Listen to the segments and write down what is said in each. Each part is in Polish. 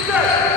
Tuesday.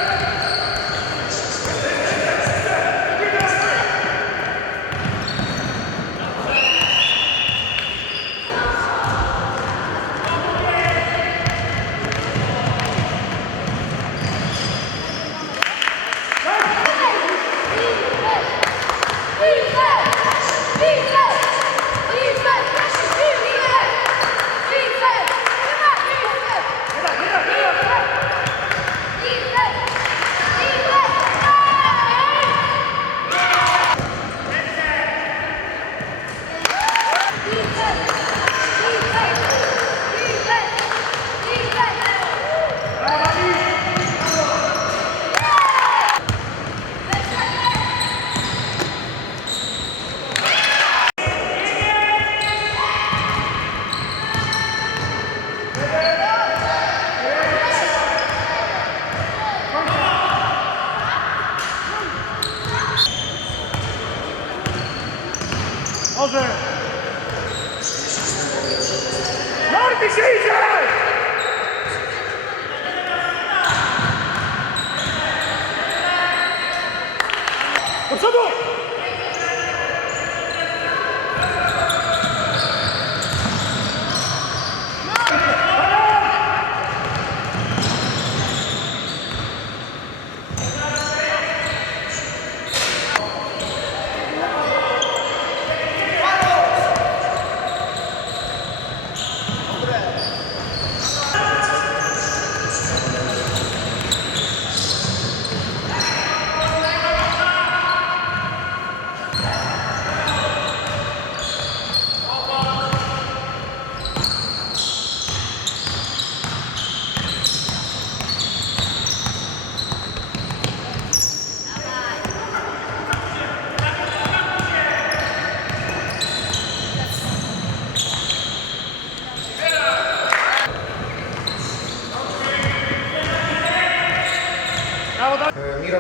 Może! Nordy się idzie! Do przodu!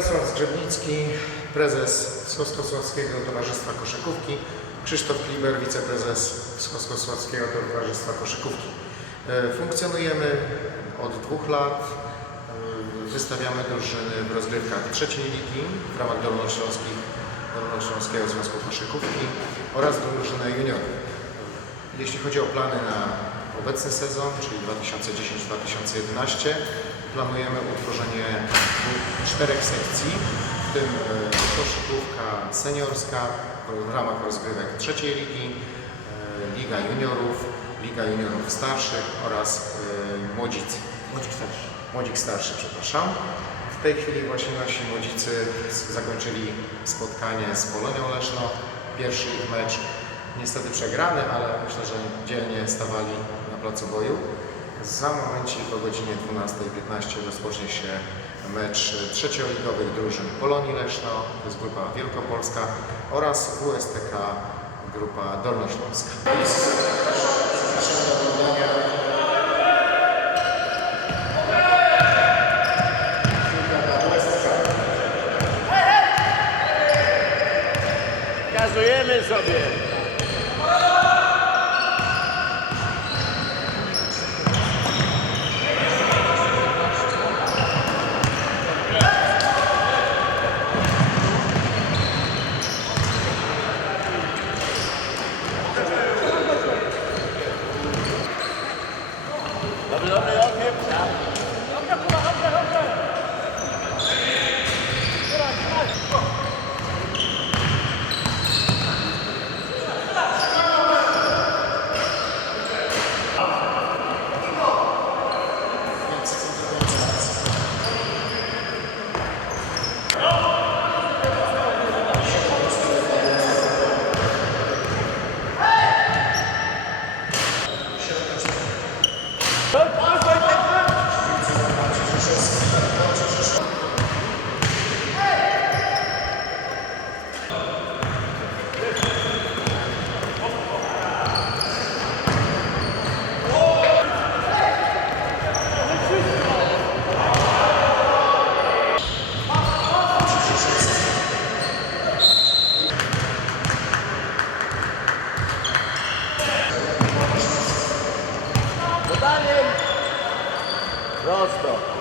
Mirosław Zgrzebnicki, prezes Wschodkosławskiego Towarzystwa Koszykówki, Krzysztof Kliber, wiceprezes Wschodkosławskiego Towarzystwa Koszykówki. E, Funkcjonujemy od dwóch lat, e, wystawiamy drużyny w rozgrywkach trzeciej ligi w ramach Dolnośląskich, Dolnośląskiego Związku Koszykówki oraz drużynę juniorów. Jeśli chodzi o plany na obecny sezon, czyli 2010-2011, planujemy utworzenie czterech sekcji, w tym e, koszykówka seniorska w ramach rozgrywek trzeciej ligi, e, Liga Juniorów, Liga Juniorów Starszych oraz e, Młodzicy. Młodzik Starszy. Młodzik Starszy, przepraszam. W tej chwili właśnie nasi młodzicy zakończyli spotkanie z Polonią Leszno. Pierwszy ich mecz niestety przegrany, ale myślę, że dzielnie stawali na placu boju. Za momencik o godzinie 12.15 rozpocznie się mecz trzecioligowych drużyn Polonii Leszno, to jest grupa Wielkopolska oraz WSTK grupa Dolnośląska. Dalej. Prosto.